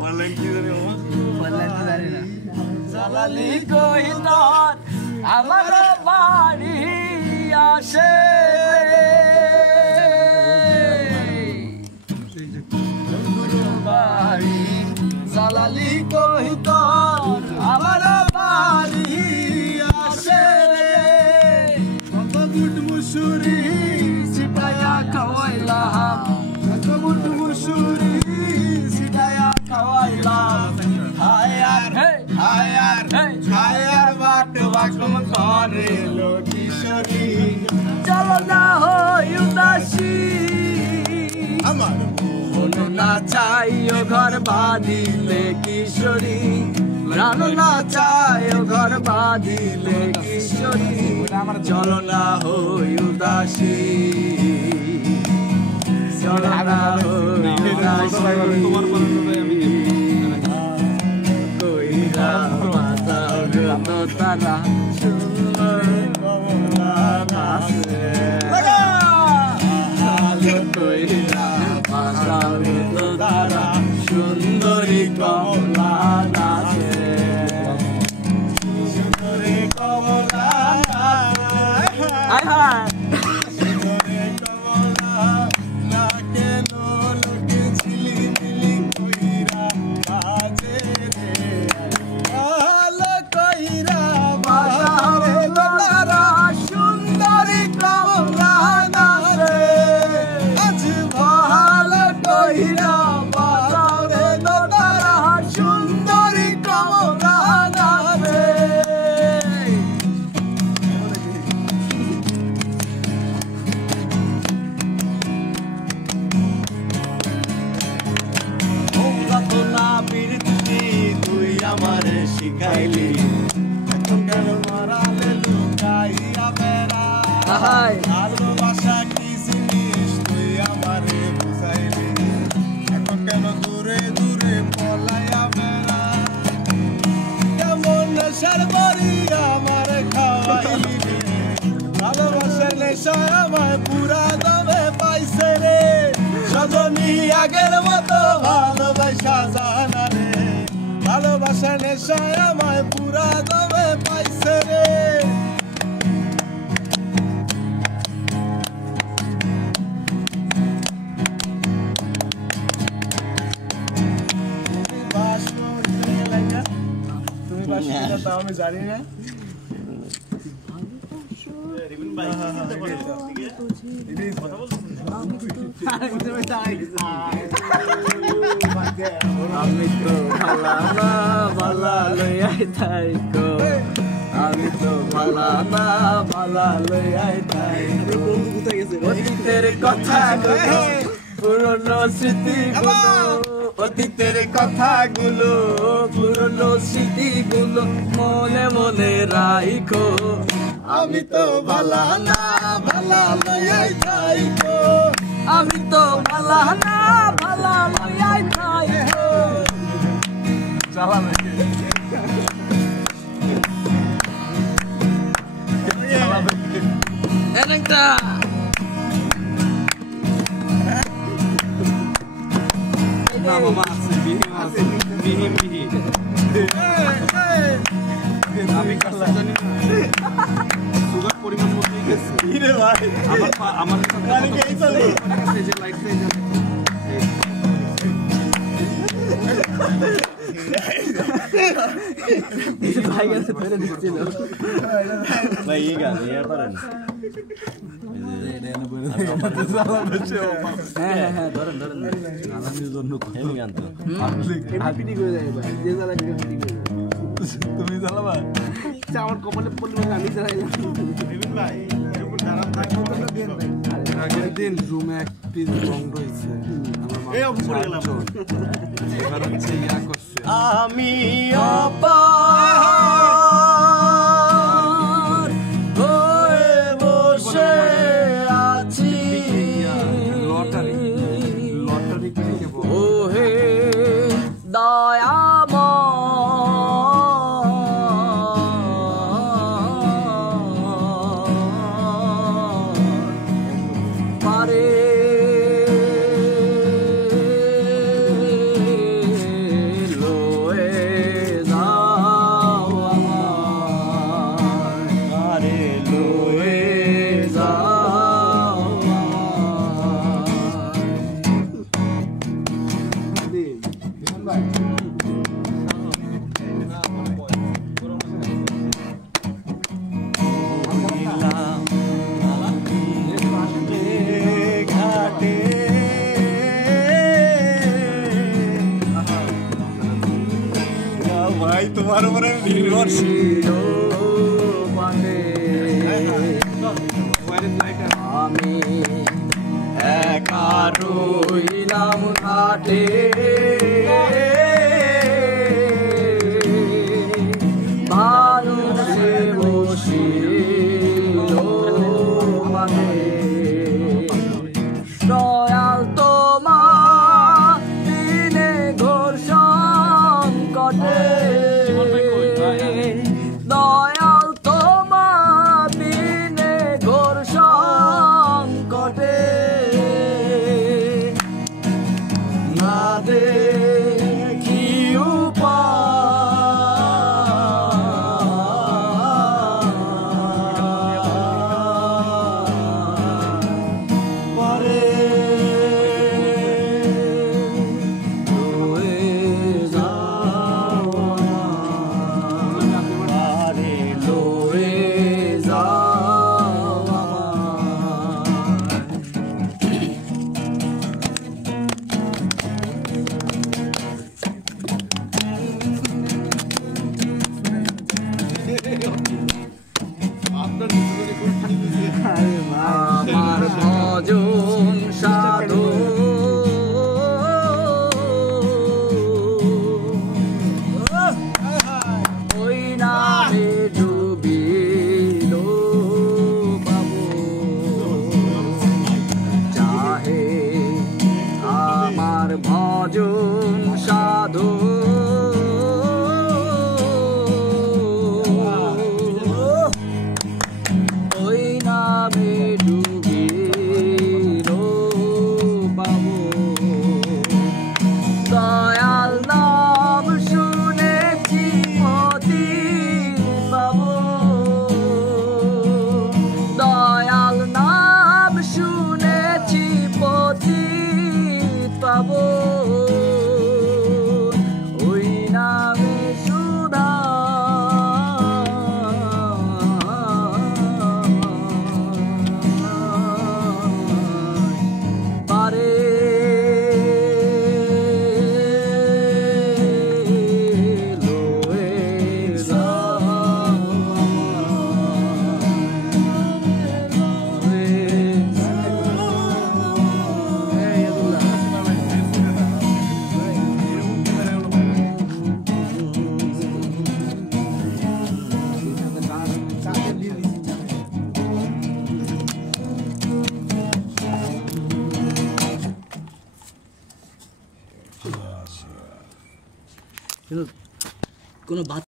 বলেন কি জানি না জালালি কইতার আমার বাড়ি আসে বাড়ি জালালি কইতার আমার বাড়ি আসে কত বুট মুসুরি সিটায়া খাওয়াইলাম কত বুট মুসুরি সিটায়া খাওয়াইলাম হায়ার বাট বাকম করে লোকিশোরী চলো না হই উদাসী আমার মন না চাইও ঘর বাঁধিলে কিশোরী প্রাণ না চাইও ঘর বাঁধিলে কিশোরী চলো না হই উদাসী চলো না হই উদাসী তারা সুন্দর কমলা নাচে তারা সুন্দরী কমলা নাচে সুন্দরী কমলা সুন্দরী কমলা না কেন লোকে ছিলি মিলি কইরা বাজে রে সুন্দরী কমলা নাচে আজ ভালো কইরা বাজারে তারা সুন্দরী কমলা নাচে না বীরতি তুই আমারে শিখাইলি কেন মারালে লুকাইয়া বেড়া ভালোবাসা কি জিনিস তুই আমারে বুঝাইলি এখন কেন দূরে দূরে পলাইয়া বেড়া কেমন নেশার বাড়ি আমারে খাওয়াইলি রে ভালোবাসার নেশায় আমায় পুরা দমে পাইছে রে সজনী আগের মতো ভালোবাসা জানা রে ভালোবাসা নেশায় আমায় পুরা দমে পাইছে রে তুমি বাসা তাও আমি জানি না আমি তো ভালা না ভালা লইয়াই থাইকো আমি তো ভালা না ভালা লইয়াই থাইকো অতীতের কথাগুলো পুরনো স্মৃতিগুলো অতীতের কথাগুলো পুরনো স্মৃতিগুলো মনে মনে রাখো আমি তো ভালা না ভালা লইয়াই থাইকো আমি তো ভালা না ভালা লইয়াই থাইকো চালাবে একটা মামা আছে মিহি মিহি আমি কাছে জানি না সুগার পরিমাণ মতো গেছে রে ভাই আমার গাড়ি কে চলে এই যে লাইট এই যে ভাই গেছে ধরে দিছিল ভাই এই গান এর পারেন হ্যাঁ ধরেন আলামির জন্য এই গান তো পিটি করে যায় ভাই যে জ্বালা পিটি করে তুমি জ্বালাবা আমার কপালে পড়লে আমি জ্বালাইলাম ভাই এরকম খারাপ থাকবো না দেন ভাই আগের দিন রুমে এক পিস বং রয়েছে এই অফ করে গেলাম এবার হচ্ছে ইয়া করছে আমি অপার হয়ে বসে আছি লটারি কিনে ওহে দয়া भाई तुम्हारे ऊपर আমি একা রইলাম ঘাটে মানুষে বসিল মানে দয়াল তোমার দিনে ঘোর সংকটে দয়াল তোমার দিনে ঘোর সংকটে না দেখি পরে আমার ভজন সাধু ওই নামে ডুবিল বাবু চাহে আমার ভজন সাধু ওই নামে ডুবিল বাবু দয়াল নাম শুনেছি মতি বাবু দয়াল নাম শুনেছি পতি পাবো ওই নামে সুধা পারে কোনো